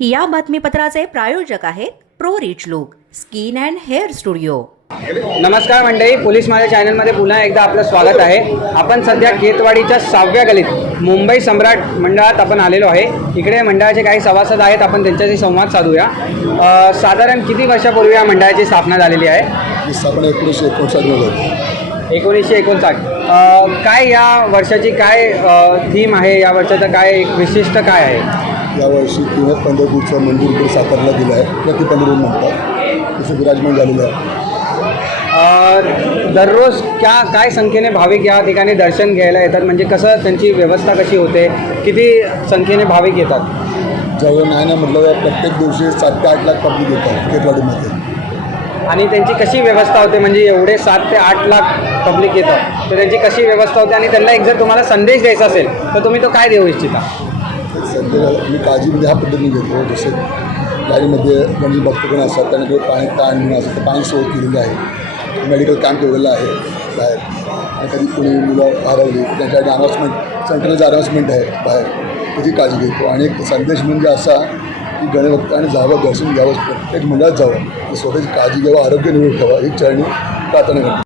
या बातमीपत्राचे प्रायोजक आहेत pro rich look skin and hair studio. नमस्कार मंडळी पोलीस माझ्या चॅनलमध्ये पुन्हा एकदा आपलं स्वागत आहे. आपण सध्या केतवाडीच्या सहाव्या गलीत मुंबई सम्राट मंडळात आपण आलेलो आहे. इकडे मंडळाचे काही सभासद आहेत आपण त्यांच्याशी संवाद साधूया. अ, साधारण किती वर्षापूर्वी या मंडळाची स्थापना झालेली आहे? ही स्थापना एकोणीसशे एकोणसाठमध्ये झाली. एकोणीसशे एकोणसाठ. अ, काय या वर्षाची काय थीम आहे? या वर्षाचं काय एक विशिष्ट काय आहे? यावर्षी पुण्यात पंढरपूरचं मंदिर इकडे सातारला दिलं आहे. प्रति पंढरपूर म्हणतात. तसं विराजमान झालेलं आहे. दररोज क्या काय संख्येने भाविक या ठिकाणी दर्शन घ्यायला येतात? म्हणजे कसं त्यांची व्यवस्था कशी होते? किती संख्येने भाविक येतात? जवळ नाही ना म्हटलं प्रत्येक दिवशी सात ते आठ लाख पब्लिक येतात केतवाडीमध्ये आणि त्यांची कशी व्यवस्था होते? म्हणजे एवढे सात ते आठ लाख पब्लिक येतात. तर त्यांची कशी व्यवस्था होते? आणि त्यांना एक जर तुम्हाला संदेश द्यायचा असेल तर तुम्ही तो काय देऊ इच्छिता? सध्या मी काळजीमध्ये ह्या पद्धतीने घेतो. जसे गाडीमध्ये म्हणजे भक्तगण असतात त्यांना किंवा पाणी ताण म्हणून असतात पाणी सोय केलेली आहे. मेडिकल कॅम्प ठेवलेलं आहे बाहेर. आणि कधी कोणी मुलं हरवली त्यांच्यासाठी अनाउन्समेंट सेंटरचं अनाउन्समेंट आहे बाहेर त्याची काळजी घेतो. आणि एक संदेश म्हणजे असा की गणभक्ताने जावं दर्शन घ्यावं प्रत्येक मंडळात जावं. स्वतःची काळजी घ्यावं आरोग्य निवड ठेवा ही चरणी प्रार्थना करतो.